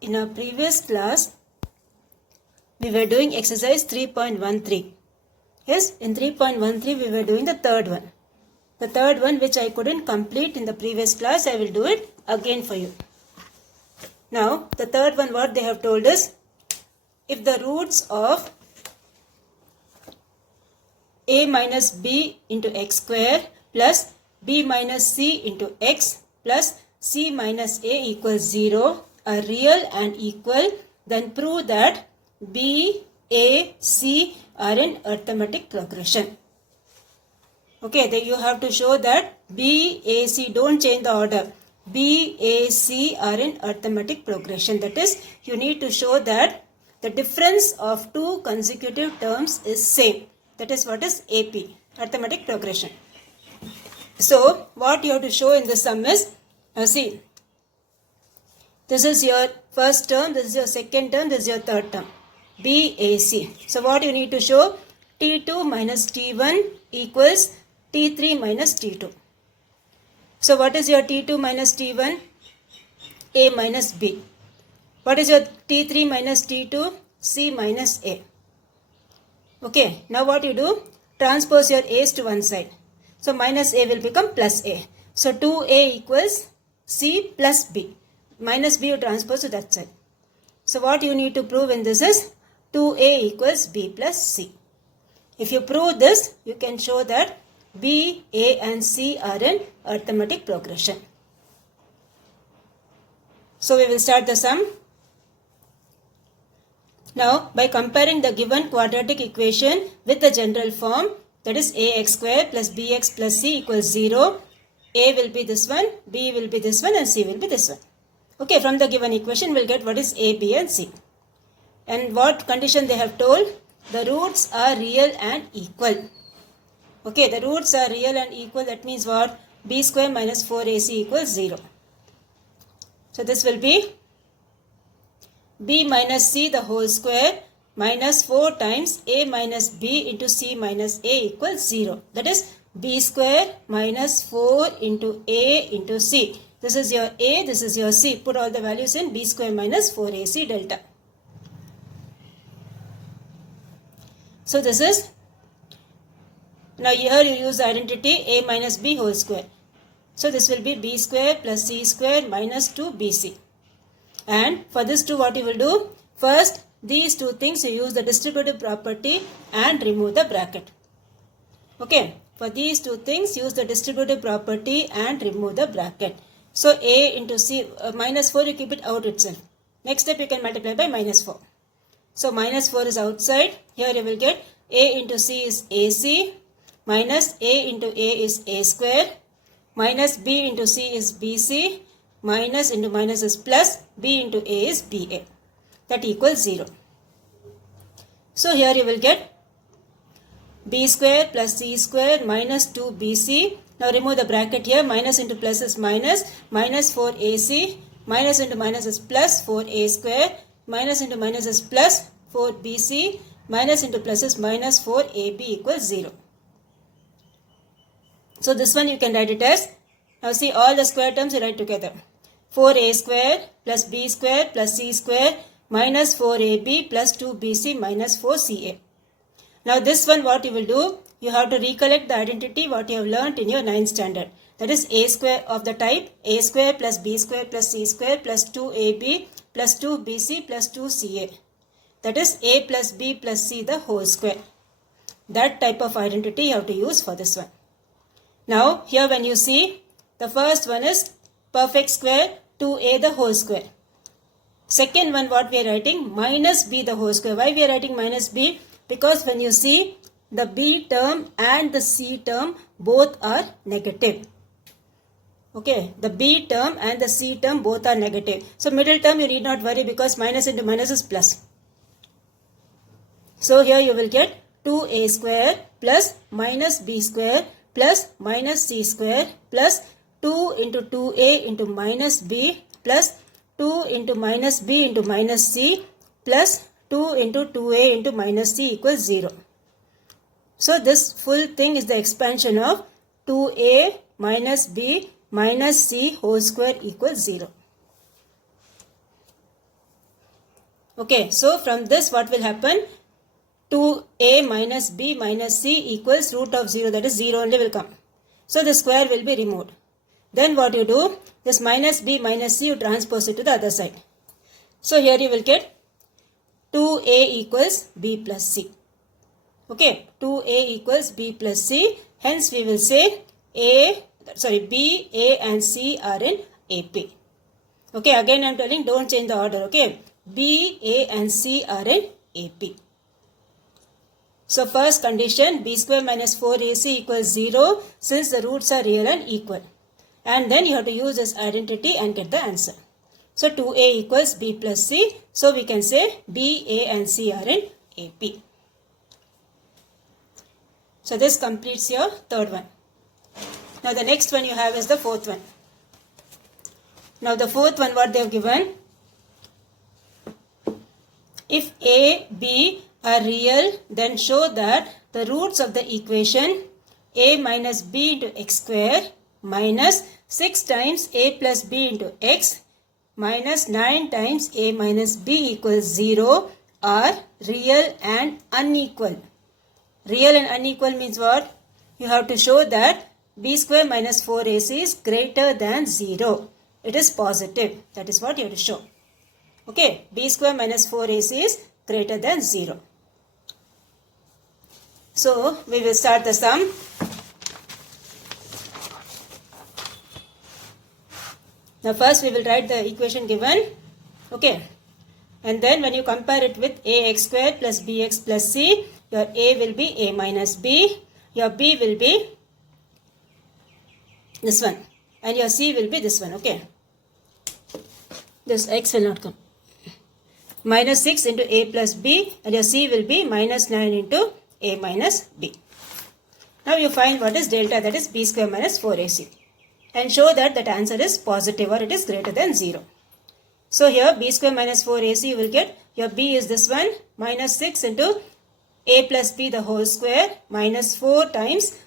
In our previous class, we were doing exercise 3.13. Yes, in 3.13 we were doing the third one. The third one which I couldn't complete in the previous class, I will do it again for you. Now, the third one, what they have told us, if the roots of a minus b into x square plus b minus c into x plus c minus a equals 0 are real and equal, then prove that b, a, c are in arithmetic progression. Okay, then you have to show that b, a, c, don't change the order. B, A, C are in arithmetic progression. That is, you need to show that the difference of two consecutive terms is same. That is what is AP, arithmetic progression. So, what you have to show in the sum is, see, this is your first term, this is your second term, this is your third term. B, A, C. So, what you need to show? T2 minus T1 equals T3 minus T2. So, what is your T2 minus T1? A minus B. What is your T3 minus T2? C minus A. Okay, now what you do? Transpose your A's to one side. So, minus A will become plus A. So, 2A equals C plus B. Minus B you transpose to that side. So, what you need to prove in this is 2A equals B plus C. If you prove this, you can show that B, A and C are in arithmetic progression. So, we will start the sum. Now, by comparing the given quadratic equation with the general form, that is ax square plus bx plus c equals 0, A will be this one, B will be this one and C will be this one. Okay, from the given equation, we will get what is A, B and C. And what condition they have told? The roots are real and equal. Okay, the roots are real and equal. That means what? B square minus 4AC equals 0. So, this will be B minus C the whole square minus 4 times A minus B into C minus A equals 0. That is B square minus 4 into A into C. This is your A, this is your C. Put all the values in. B square minus 4AC delta. So, this is, now here you use the identity A minus B whole square. So, this will be B square plus C square minus 2BC. And for this two, what you will do? First, these two things you use the distributive property and remove the bracket. Okay, for these two things use the distributive property and remove the bracket. So, A into C, minus 4 you keep it out itself. Next step you can multiply by minus 4. So, minus 4 is outside. Here you will get A into C is AC minus A into A is A square minus B into C is BC minus into minus is plus B into A is BA. That equals 0. So, here you will get B square plus C square minus 2BC. Now, remove the bracket here. Minus into plus is minus. Minus 4AC. Minus into minus is plus 4A square. Minus into minus is plus 4BC. Minus into plus is minus 4AB equals 0. So, this one you can write it as, now see all the square terms you write together. 4A square plus B square plus C square minus 4AB plus 2BC minus 4CA. Now, this one what you will do? You have to recollect the identity what you have learnt in your 9th standard. That is A square of the type A square plus B square plus C square plus 2AB plus 2BC plus 2CA. That is A plus B plus C the whole square. That type of identity you have to use for this one. Now, here when you see, the first one is perfect square 2A the whole square. Second one what we are writing? Minus B the whole square. Why we are writing minus B? Because when you see, the B term and the C term both are negative. Okay, the B term and the C term both are negative. So, middle term you need not worry because minus into minus is plus. So, here you will get 2A square plus minus B square plus minus C square plus 2 into 2A into minus B plus 2 into minus B into minus C plus 2 into 2A into minus C equals 0. So, this full thing is the expansion of 2A minus B minus C whole square equals 0. Okay, so from this what will happen? 2a minus b minus c equals root of 0, that is 0 only will come. So the square will be removed. Then what you do? This minus b minus c you transpose it to the other side. So here you will get 2a equals b plus c. Okay, 2a equals b plus c. Hence we will say b, a and c are in AP. Okay, again I am telling don't change the order. Okay, b, a and c are in AP. So first condition, b square minus 4ac equals 0 since the roots are real and equal. And then you have to use this identity and get the answer. So 2a equals b plus c. So we can say b, a and c are in AP. So this completes your third one. Now the next one you have is the fourth one. Now the fourth one what they have given. If a, b are real, then show that the roots of the equation a minus b into x square minus 6 times a plus b into x minus 9 times a minus b equals 0 are real and unequal. Real and unequal means what? You have to show that b square minus 4ac is greater than 0. It is positive. That is what you have to show. Okay, b square minus 4ac is greater than 0. So, we will start the sum. Now first we will write the equation given. Okay. And then when you compare it with ax square plus bx plus c, your a will be a minus b, your b will be this one, and your c will be this one. Okay. This x will not come. Minus 6 into a plus b, and your c will be minus 9 into a minus b. Now you find what is delta, that is b square minus 4ac, and show that that answer is positive or it is greater than 0. So here b square minus 4ac you will get, your b is this one, minus 6 into a plus b the whole square minus 4 times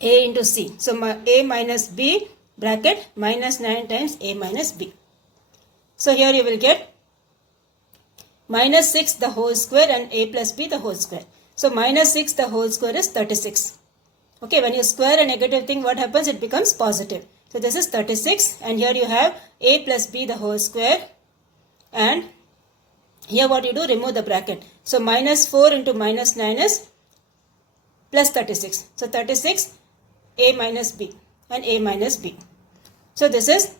a into c. So a minus b bracket minus 9 times a minus b. So here you will get minus 6 the whole square and a plus b the whole square. So minus 6 the whole square is 36. Okay, when you square a negative thing, what happens? It becomes positive. So this is 36, and here you have a plus b the whole square, and here what you do? Remove the bracket. So minus 4 into minus 9 is plus 36. So 36 a minus b and a minus b. So this is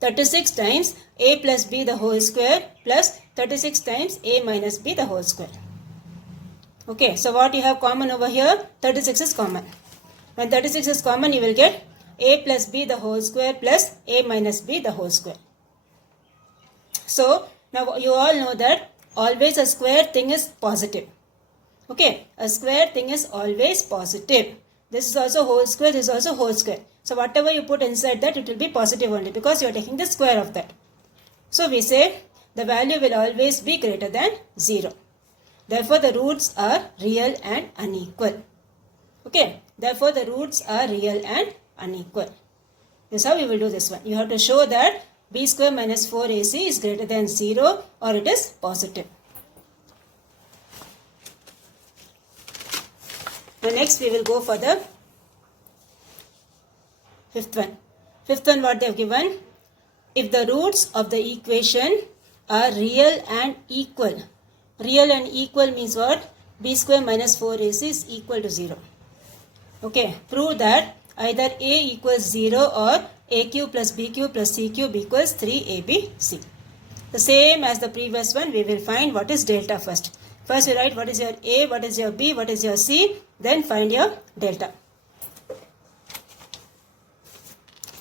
36 times a plus b the whole square plus 36 times a minus b the whole square. Okay, so what you have common over here? 36 is common. When 36 is common, you will get a plus b the whole square plus a minus b the whole square. So now you all know that always a square thing is positive. Okay, a square thing is always positive. This is also whole square, this is also whole square. So whatever you put inside that, it will be positive only because you are taking the square of that. So we say the value will always be greater than 0. Therefore the roots are real and unequal. Okay, therefore the roots are real and unequal. This is how you will do this one. You have to show that b square minus 4ac is greater than 0 or it is positive. Now next we will go for the fifth one. Fifth one what they have given. If the roots of the equation are real and equal. Real and equal means what? B square minus 4ac is equal to 0. Okay, prove that either a equals 0 or a cube plus b cube plus c cube equals 3abc. The same as the previous one, we will find what is delta first. First you write what is your a, what is your b, what is your c, then find your delta.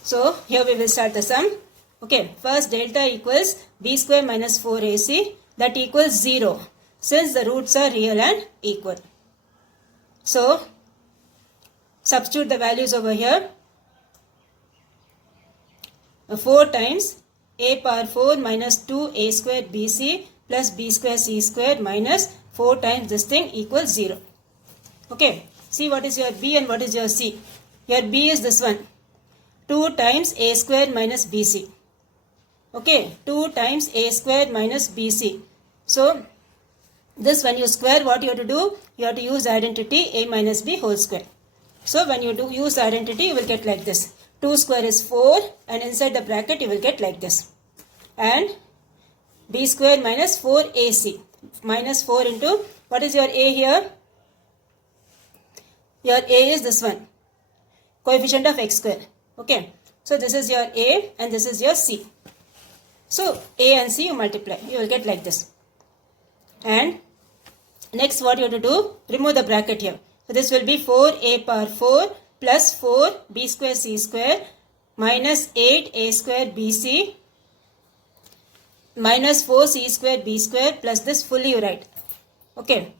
So here we will start the sum. Okay, first delta equals b square minus 4ac, that equals 0 since the roots are real and equal. So substitute the values over here. 4 times a power 4 minus 2a square bc plus b square c square minus 4 times this thing equals 0. Okay, see what is your b and what is your c. Your b is this one, 2 times a square minus bc. Okay, 2 times a square minus bc. So this when you square, what you have to do? You have to use identity a minus b whole square. So when you do use identity, you will get like this. 2 square is 4 and inside the bracket you will get like this. And b square minus 4ac. Minus 4 into, what is your a here? Your a is this one. Coefficient of x square. Okay. So this is your a and this is your c. So a and c you multiply. You will get like this. And next what you have to do? Remove the bracket here. So this will be 4a power 4 plus 4 b square c square minus 8a square bc minus 4c square b square plus this fully you write. Okay.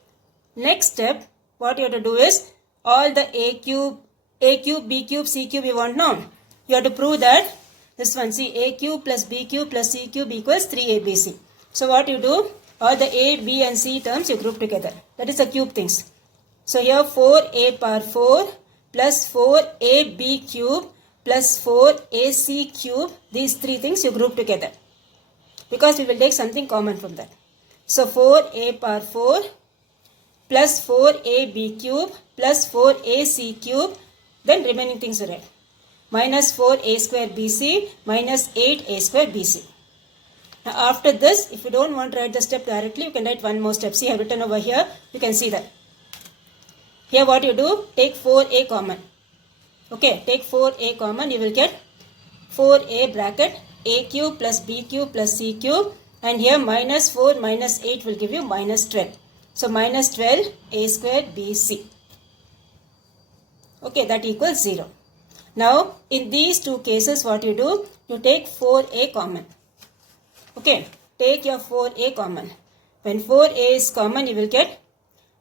Next step, what you have to do is all the a cube, b cube, c cube you want now. You have to prove that this one, see, a cube plus b cube plus c cube equals 3abc. So what you do? All the a, b and c terms you group together. That is the cube things. So here 4a power 4 plus 4ab cube plus 4ac cube. These three things you group together. Because we will take something common from that. So 4a power 4 plus 4ab cube plus 4ac cube. Then remaining things we write. Minus 4a square bc minus 8a square bc. Now after this, if you don't want to write the step directly, you can write one more step. See, I have written over here. You can see that. Here what you do, take 4a common. Okay, take 4a common. You will get 4a bracket a cube plus b cube plus c cube. And here minus 4 minus 8 will give you minus 12. So minus 12 a square bc. Okay, that equals 0. Now, in these two cases, what you do? You take 4a common. Okay, take your 4a common. When 4a is common, you will get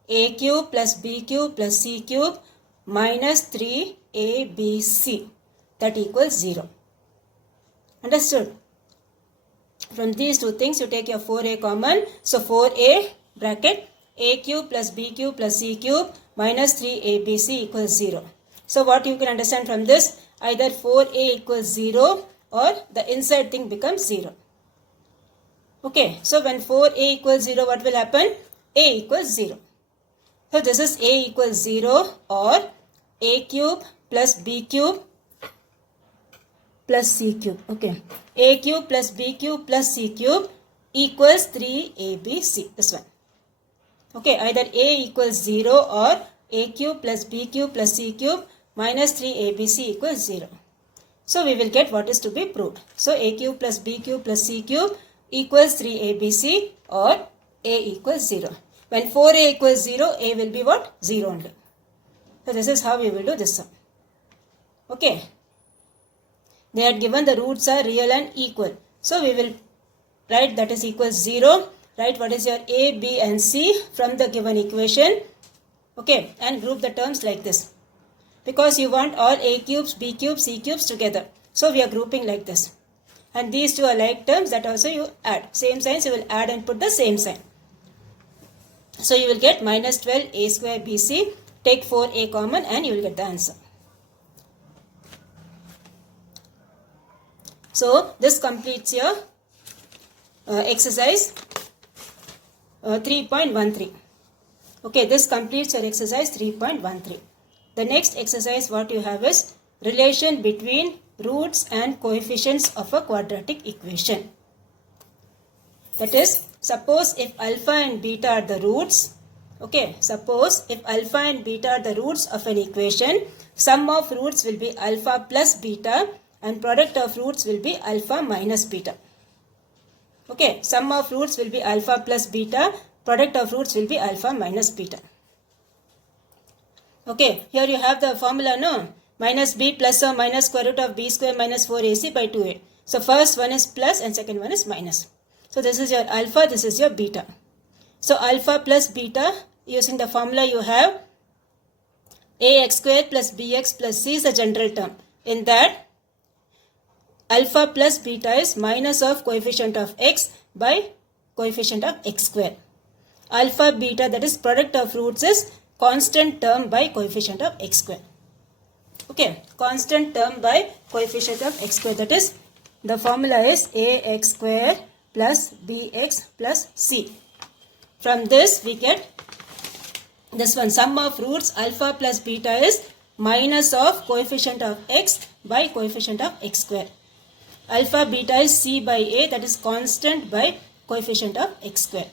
a cube plus b cube plus c cube minus 3abc. That equals 0. Understood? From these two things, you take your 4a common. So, 4a bracket a cube plus b cube plus c cube minus 3abc equals 0. So, what you can understand from this? Either 4a equals 0 or the inside thing becomes 0. Okay, so when 4a equals 0, what will happen? A equals 0. So, this is a equals 0 or a cube plus b cube plus c cube. Okay, a cube plus b cube plus c cube equals 3abc. This one. Okay, either a equals 0 or a cube plus b cube plus c cube minus 3abc equals 0. So, we will get what is to be proved. So, a cube plus b cube plus c cube equals 3abc or a equals 0. When 4a equals 0, a will be what? 0 only. So, this is how we will do this sum. Okay. They had given the roots are real and equal. So, we will write that is equals 0. Write what is your a, b and c from the given equation. Okay. And group the terms like this. Because you want all a cubes, b cubes, c cubes together. So, we are grouping like this. And these two are like terms, that also you add. Same signs you will add and put the same sign. So, you will get minus 12 a square bc. Take 4a common and you will get the answer. So, this completes your exercise 3.13. Okay, this completes your exercise 3.13. The next exercise what you have is relation between roots and coefficients of a quadratic equation. That is, suppose if alpha and beta are the roots, okay, suppose if alpha and beta are the roots of an equation, sum of roots will be alpha plus beta and product of roots will be alpha minus beta. Okay, sum of roots will be alpha plus beta, product of roots will be alpha minus beta. Okay, here you have the formula, no? Minus b plus or minus square root of b square minus 4ac by 2a. So, first one is plus and second one is minus. So, this is your alpha, this is your beta. So, alpha plus beta, using the formula you have ax square plus bx plus c is a general term. In that, alpha plus beta is minus of coefficient of x by coefficient of x square. Alpha beta, that is product of roots, is constant term by coefficient of x square. Okay, constant term by coefficient of x square, that is the formula is ax square plus bx plus c. From this we get this one, sum of roots alpha plus beta is minus of coefficient of x by coefficient of x square. Alpha beta is c by a, that is constant by coefficient of x square.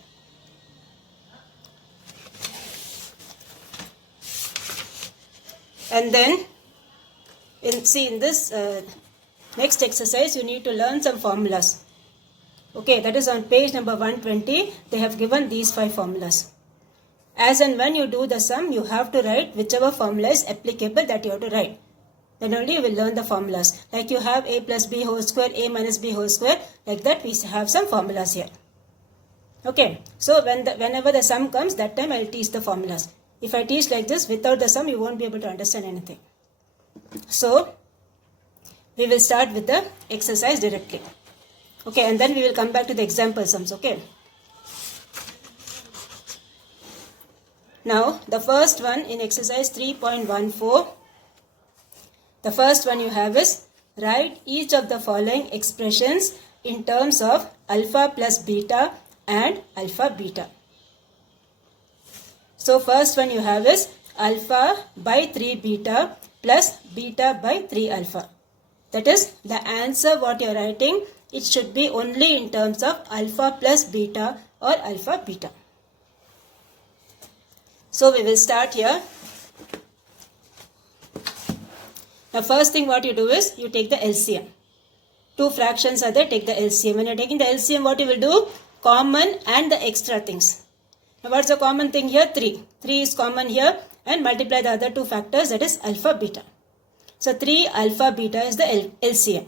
And then in this next exercise you need to learn some formulas. Okay, that is on page number 120. They have given these 5 formulas. As and when you do the sum, you have to write whichever formula is applicable, that you have to write. Then only you will learn the formulas. Like you have a plus b whole square, a minus b whole square. Like that we have some formulas here. Okay, so whenever the sum comes, that time I will teach the formulas. If I teach like this without the sum, you won't be able to understand anything. So we will start with the exercise directly. Okay, and then we will come back to the example sums. Okay. Now, the first one in exercise 3.14, the first one you have is write each of the following expressions in terms of alpha plus beta and alpha beta. So, first one you have is alpha by 3 beta plus beta by 3 alpha. That is the answer what you are writing. It should be only in terms of alpha plus beta or alpha beta. So we will start here. Now first thing what you do is you take the LCM. 2 fractions are there, take the LCM. When you are taking the LCM, what you will do? Common and the extra things. Now what's the common thing here? 3. 3 is common here and multiply the other 2 factors, that is alpha beta. So 3 alpha beta is the LCM.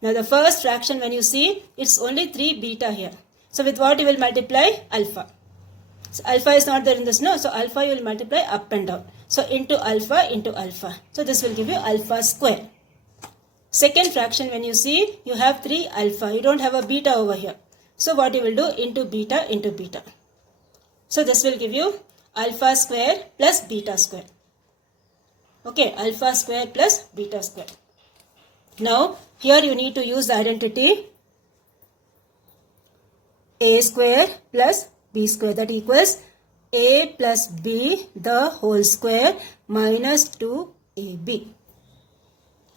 Now the first fraction when you see, it's only 3 beta here. So with what you will multiply? Alpha. So alpha is not there in this, no. So alpha you will multiply up and down. So into alpha into alpha. So this will give you alpha square. Second fraction when you see, you have 3 alpha. You don't have a beta over here. So what you will do? Into beta into beta. So this will give you alpha square plus beta square. Okay, alpha square plus beta square. Now here you need to use the identity a square plus b square, that equals a plus b the whole square minus 2ab.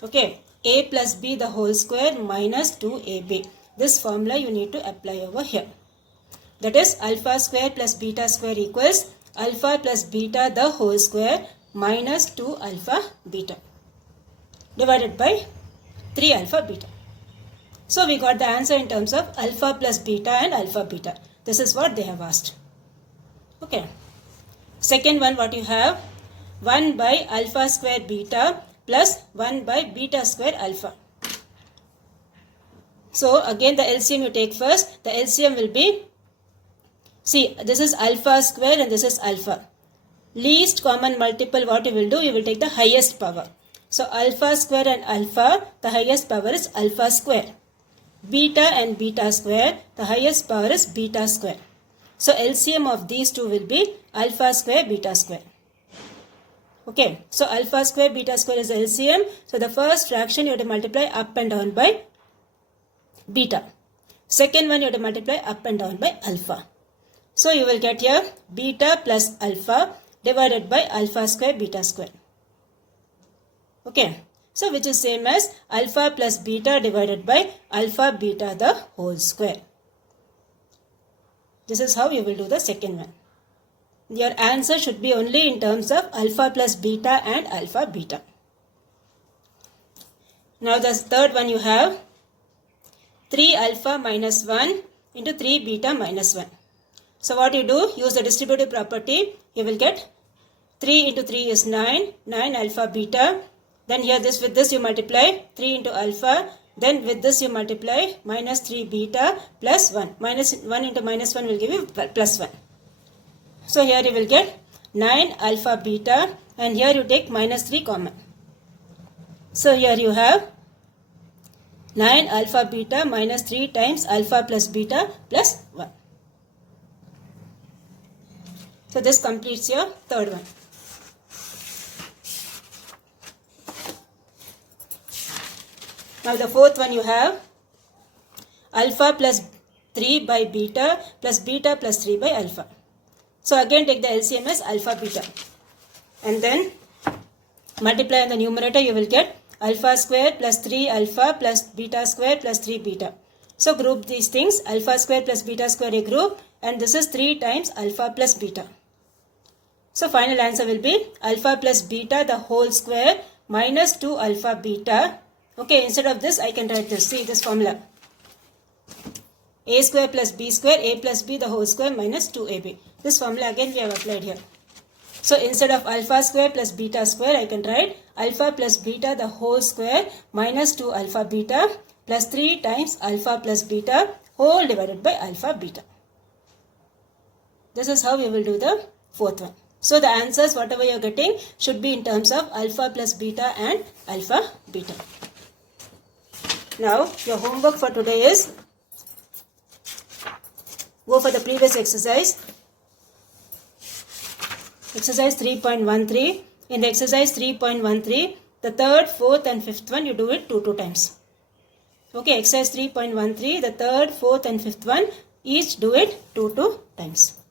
Okay, a plus b the whole square minus 2ab. This formula you need to apply over here. That is alpha square plus beta square equals alpha plus beta the whole square minus 2 alpha beta divided by 3 alpha beta. So we got the answer in terms of alpha plus beta and alpha beta. This is what they have asked. Okay. Second one what you have? 1 by alpha square beta plus 1 by beta square alpha. So again the LCM you take first. The LCM will be, see this is alpha square and this is alpha. Least common multiple what you will do? You will take the highest power. So alpha square and alpha, the highest power is alpha square. Beta and beta square, the highest power is beta square. So LCM of these two will be alpha square beta square. Okay, so alpha square beta square is LCM. So the first fraction you have to multiply up and down by beta. Second one you have to multiply up and down by alpha. So you will get here beta plus alpha divided by alpha square beta square. Okay. So which is same as alpha plus beta divided by alpha beta the whole square. This is how you will do the second one. Your answer should be only in terms of alpha plus beta and alpha beta. Now the third one you have 3 alpha minus 1 into 3 beta minus 1. So what you do? Use the distributive property. You will get 3 into 3 is 9. 9 alpha beta. Then here this with this you multiply 3 into alpha. Then with this you multiply minus 3 beta plus 1. Minus 1 into minus 1 will give you plus 1. So here you will get 9 alpha beta and here you take minus 3 common. So here you have 9 alpha beta minus 3 times alpha plus beta plus 1. So this completes your third one. Now the fourth one you have alpha plus 3 by beta plus beta plus 3 by alpha. So again take the LCM as alpha beta. And then multiply on the numerator, you will get alpha square plus 3 alpha plus beta square plus 3 beta. So group these things, alpha square plus beta square a group, and this is 3 times alpha plus beta. So final answer will be alpha plus beta the whole square minus 2 alpha beta. Okay, instead of this I can write this. See this formula. A square plus B square, A plus B the whole square minus 2AB. This formula again we have applied here. So instead of alpha square plus beta square, I can write alpha plus beta the whole square minus 2 alpha beta plus 3 times alpha plus beta whole divided by alpha beta. This is how we will do the fourth one. So the answers whatever you are getting should be in terms of alpha plus beta and alpha beta. Now your homework for today is go for the previous exercise. Exercise 3.13. In the exercise 3.13, the third, fourth and fifth one you do it 2 times. Okay, exercise 3.13, the third, fourth and fifth one each do it 2 times.